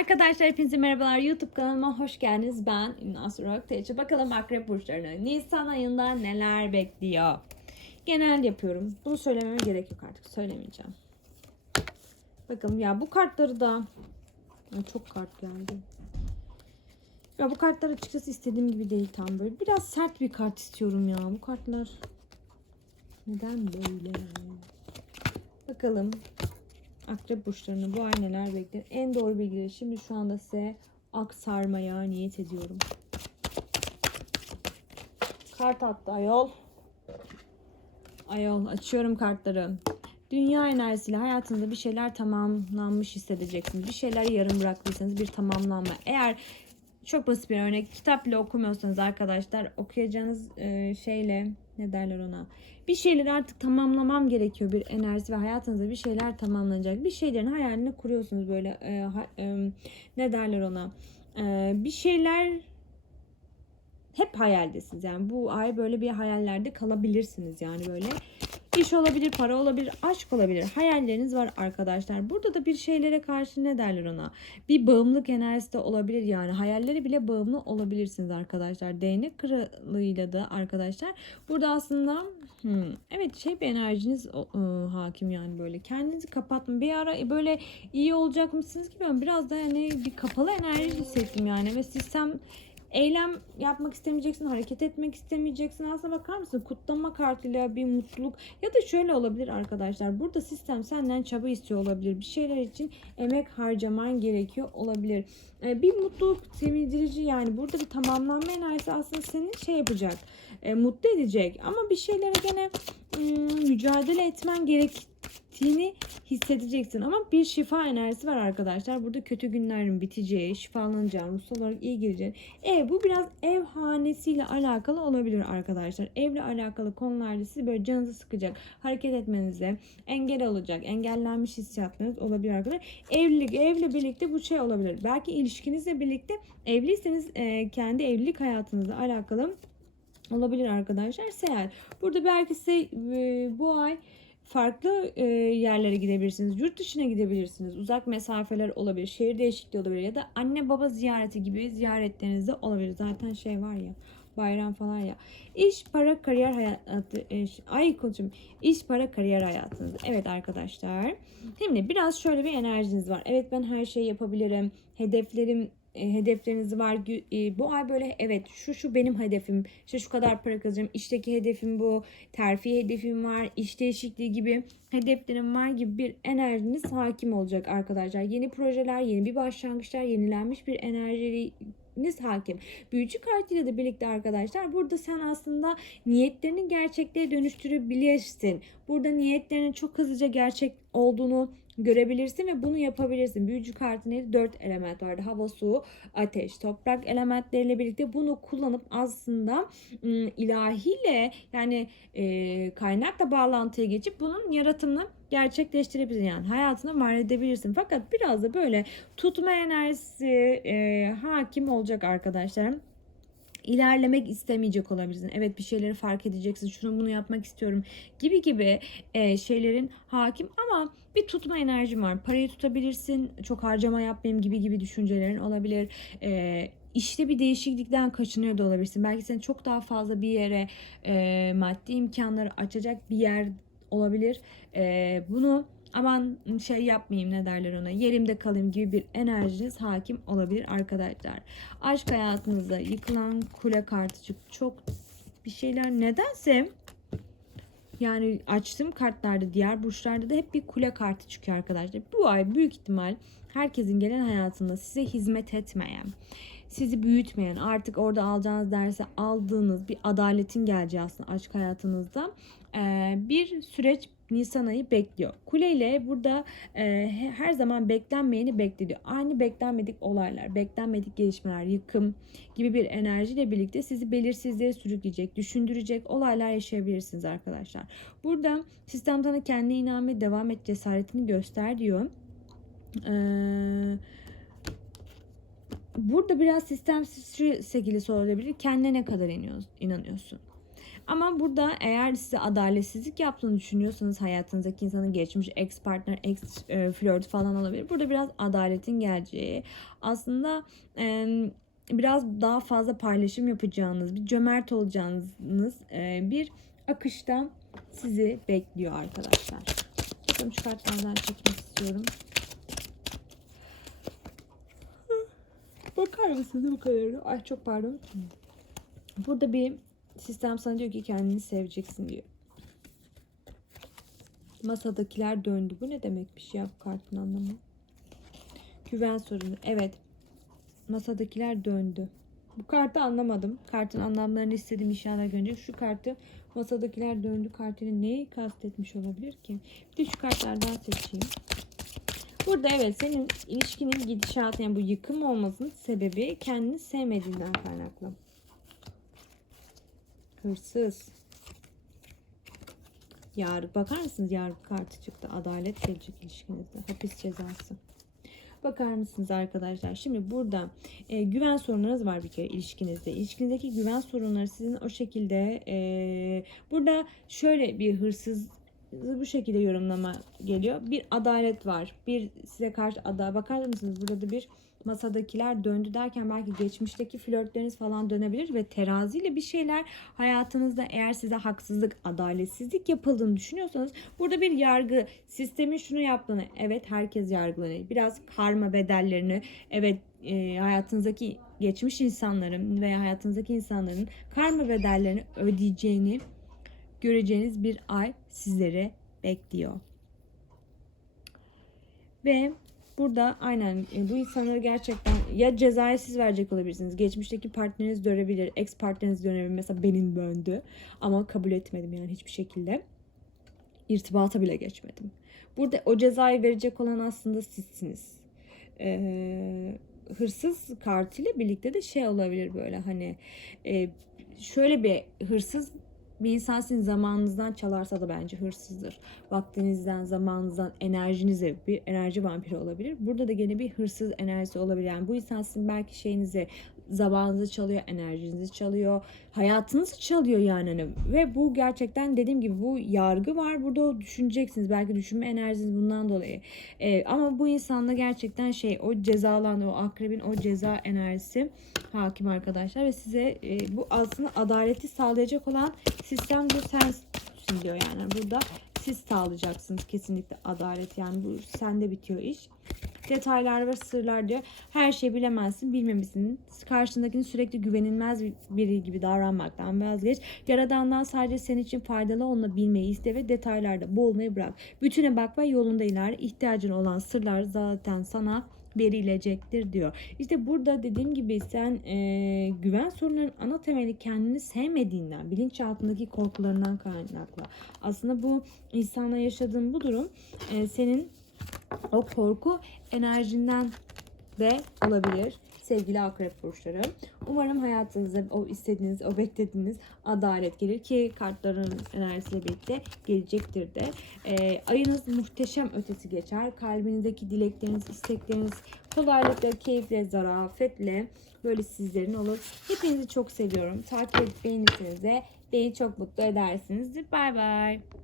Arkadaşlar hepinize merhabalar. YouTube kanalıma hoş geldiniz. Ben Nasur Ökteç'e. Bakalım akrep burçlarını Nisan ayında neler bekliyor? Genel yapıyorum. Bunu söylememe gerek yok artık. Söylemeyeceğim. Bakalım ya bu kartları da Ay, çok kart geldi. Ya bu kartlar açıkçası istediğim gibi değil tam böyle. Biraz sert bir kart istiyorum ya. Bu kartlar neden böyle? Bakalım akrep burçlarını bu ay neler bekler? En doğru bilgileri şimdi şu anda size aktarmaya niyet ediyorum. Kart attı ayol. Ayol açıyorum kartları. Dünya enerjisiyle hayatınızda bir şeyler tamamlanmış hissedeceksiniz. Bir şeyler yarım bıraktıysanız bir tamamlanma. Eğer çok basit bir örnek kitap bile okumuyorsanız arkadaşlar okuyacağınız e, şeyle ne derler ona? Bir şeyleri artık tamamlamam gerekiyor bir enerjisi ve hayatınızda bir şeyler tamamlanacak. Bir şeylerin hayalini kuruyorsunuz böyle e, e, ne derler ona? E, bir şeyler hep hayaldesiniz. Yani bu ay böyle bir hayallerde kalabilirsiniz yani böyle İş olabilir, para olabilir, aşk olabilir. Hayalleriniz var arkadaşlar. Burada da bir şeylere karşı ne derler ona? Bir bağımlılık enerjisi de olabilir yani. Hayallere bile bağımlı olabilirsiniz arkadaşlar. Değnek kralıyla da arkadaşlar. Burada aslında hmm, evet şey bir enerjiniz ıı, hakim yani böyle. Kendinizi kapatma. Bir ara böyle iyi olacak mısınız gibi ama biraz da yani bir kapalı enerji hissettim yani. Ve sistem eylem yapmak istemeyeceksin, hareket etmek istemeyeceksin. Aslına bakar mısın? Kutlama kartıyla bir mutluluk ya da şöyle olabilir arkadaşlar. Burada sistem senden çaba istiyor olabilir. Bir şeyler için emek harcaman gerekiyor olabilir. Ee, bir mutluluk sevindirici yani burada bir tamamlanma enerjisi aslında seni şey yapacak. e, mutlu edecek ama bir şeylere gene ım, mücadele etmen gerektiğini hissedeceksin. Ama bir şifa enerjisi var arkadaşlar. Burada kötü günlerin biteceği, şifalanacağın, ruhsal olarak iyi geleceğin. E, bu biraz ev hanesiyle alakalı olabilir arkadaşlar. Evle alakalı konularda sizi böyle canınızı sıkacak, hareket etmenize engel olacak, engellenmiş hissiyatlarınız olabilir arkadaşlar. Evlilik, evle birlikte bu şey olabilir. Belki ilişkinizle birlikte evliyseniz e, kendi evlilik hayatınızla alakalı olabilir arkadaşlar. Seyahat. Burada belki size e, bu ay farklı e, yerlere gidebilirsiniz. Yurt dışına gidebilirsiniz. Uzak mesafeler olabilir. Şehir değişikliği olabilir. Ya da anne baba ziyareti gibi ziyaretleriniz de olabilir. Zaten şey var ya bayram falan ya. İş, para, kariyer hayatı. e, ay koçum. İş, para, kariyer hayatınız. Evet arkadaşlar. Şimdi biraz şöyle bir enerjiniz var. Evet ben her şeyi yapabilirim. Hedeflerim e, hedefleriniz var. E, bu ay böyle evet şu şu benim hedefim. İşte şu kadar para kazanacağım. İşteki hedefim bu. Terfi hedefim var. iş değişikliği gibi hedeflerim var gibi bir enerjiniz hakim olacak arkadaşlar. Yeni projeler, yeni bir başlangıçlar, yenilenmiş bir enerjiniz hakim. Büyücü kartıyla da birlikte arkadaşlar burada sen aslında niyetlerini gerçekliğe dönüştürebilirsin. Burada niyetlerinin çok hızlıca gerçek olduğunu görebilirsin ve bunu yapabilirsin. Büyücü kartı neydi? 4 element vardı. Hava, su, ateş, toprak elementleriyle birlikte bunu kullanıp aslında ım, ilahiyle yani kaynakla bağlantıya geçip bunun yaratımını gerçekleştirebilirsin. Yani hayatına var edebilirsin. Fakat biraz da böyle tutma enerjisi e, hakim olacak arkadaşlarım ilerlemek istemeyecek olabilirsin. Evet bir şeyleri fark edeceksin. Şunu bunu yapmak istiyorum gibi gibi e, şeylerin hakim ama bir tutma enerjim var. Parayı tutabilirsin. Çok harcama yapmayayım gibi gibi düşüncelerin olabilir. E, işte bir değişiklikten kaçınıyor da olabilirsin. Belki seni çok daha fazla bir yere e, maddi imkanları açacak bir yer olabilir. E, bunu aman şey yapmayayım ne derler ona yerimde kalayım gibi bir enerjiniz hakim olabilir arkadaşlar. Aşk hayatınızda yıkılan kule kartı çıktı. Çok bir şeyler nedense yani açtığım kartlarda diğer burçlarda da hep bir kule kartı çıkıyor arkadaşlar. Bu ay büyük ihtimal herkesin gelen hayatında size hizmet etmeyen, sizi büyütmeyen, artık orada alacağınız derse aldığınız bir adaletin geleceği aslında aşk hayatınızda ee, bir süreç Nisan ayı bekliyor. Kuleyle burada e, he- her zaman beklenmeyeni bekleniyor. Aynı beklenmedik olaylar, beklenmedik gelişmeler, yıkım gibi bir enerjiyle birlikte sizi belirsizliğe sürükleyecek, düşündürecek olaylar yaşayabilirsiniz arkadaşlar. Burada sistem sana kendine inanmaya devam et cesaretini göster diyor. Ee, burada biraz sistem şu şekilde sorulabilir. Kendine ne kadar inanıyorsun? Ama burada eğer size adaletsizlik yaptığını düşünüyorsanız hayatınızdaki insanın geçmiş ex partner, ex e, flört falan olabilir. Burada biraz adaletin geleceği. Aslında biraz daha fazla paylaşım yapacağınız, bir cömert olacağınız e, bir akışta sizi bekliyor arkadaşlar. Bakalım şu kartlardan çekmek istiyorum. Bakar mısınız bu kadarına? Ay çok pardon. Burada bir sistem sana diyor ki kendini seveceksin diyor. Masadakiler döndü. Bu ne demekmiş ya bu kartın anlamı? Güven sorunu. Evet. Masadakiler döndü. Bu kartı anlamadım. Kartın anlamlarını istediğim inşallah görecek. Şu kartı masadakiler döndü kartını neyi kastetmiş olabilir ki? Bir de şu kartlardan seçeyim. Burada evet senin ilişkinin gidişatı yani bu yıkım olmasının sebebi kendini sevmediğinden kaynaklı. Hırsız. Yargı. Bakar mısınız yargı kartı çıktı. Adalet gelecek ilişkinizde. Hapis cezası. Bakar mısınız arkadaşlar? Şimdi burada e, güven sorunlarınız var bir kere ilişkinizde. İlişkinizdeki güven sorunları sizin o şekilde e, burada şöyle bir hırsız bu şekilde yorumlama geliyor. Bir adalet var. Bir size karşı ada bakar mısınız? Burada da bir masadakiler döndü derken belki geçmişteki flörtleriniz falan dönebilir ve teraziyle bir şeyler hayatınızda eğer size haksızlık, adaletsizlik yapıldığını düşünüyorsanız burada bir yargı sistemin şunu yaptığını evet herkes yargılanıyor. Biraz karma bedellerini evet e, hayatınızdaki geçmiş insanların veya hayatınızdaki insanların karma bedellerini ödeyeceğini göreceğiniz bir ay sizlere bekliyor. Ve burada aynen e, bu insanları gerçekten ya cezayı siz verecek olabilirsiniz. Geçmişteki partneriniz dönebilir, ex partneriniz dönebilir. Mesela benim döndü ama kabul etmedim yani hiçbir şekilde. İrtibata bile geçmedim. Burada o cezayı verecek olan aslında sizsiniz. Ee, hırsız kartıyla birlikte de şey olabilir böyle hani e, şöyle bir hırsız bir insan sizin zamanınızdan çalarsa da bence hırsızdır. Vaktinizden, zamanınızdan, enerjinize bir enerji vampiri olabilir. Burada da gene bir hırsız enerjisi olabilir. Yani bu insan sizin belki şeyinizi, zamanınızı çalıyor, enerjinizi çalıyor, hayatınızı çalıyor yani. Hani Ve bu gerçekten dediğim gibi bu yargı var. Burada düşüneceksiniz. Belki düşünme enerjiniz bundan dolayı. Ee, ama bu insanda gerçekten şey o cezalan, o akrebin o ceza enerjisi hakim arkadaşlar ve size e, bu aslında adaleti sağlayacak olan sistem de sensin diyor yani burada siz sağlayacaksınız kesinlikle adalet yani bu sende bitiyor iş. Detaylar ve sırlar diyor. Her şeyi bilemezsin, bilmemişsin. Karşındakini sürekli güvenilmez biri gibi davranmaktan vazgeç. Yaradandan sadece senin için faydalı olanı bilmeyi iste ve detaylarda boğulmayı bırak. Bütüne bak ve yolunda ilerle. İhtiyacın olan sırlar zaten sana verilecektir diyor. İşte burada dediğim gibi sen e, güven sorunlarının ana temeli kendini sevmediğinden, bilinçaltındaki korkularından kaynaklı. Aslında bu insanla yaşadığın bu durum e, senin o korku enerjinden de olabilir sevgili akrep burçları. Umarım hayatınızda o istediğiniz, o beklediğiniz adalet gelir ki kartların enerjisiyle birlikte gelecektir de. Ee, ayınız muhteşem ötesi geçer. Kalbinizdeki dilekleriniz, istekleriniz kolaylıkla, keyifle, zarafetle böyle sizlerin olur. Hepinizi çok seviyorum. Takip edip beğenirseniz de beni çok mutlu edersiniz. Bye bye.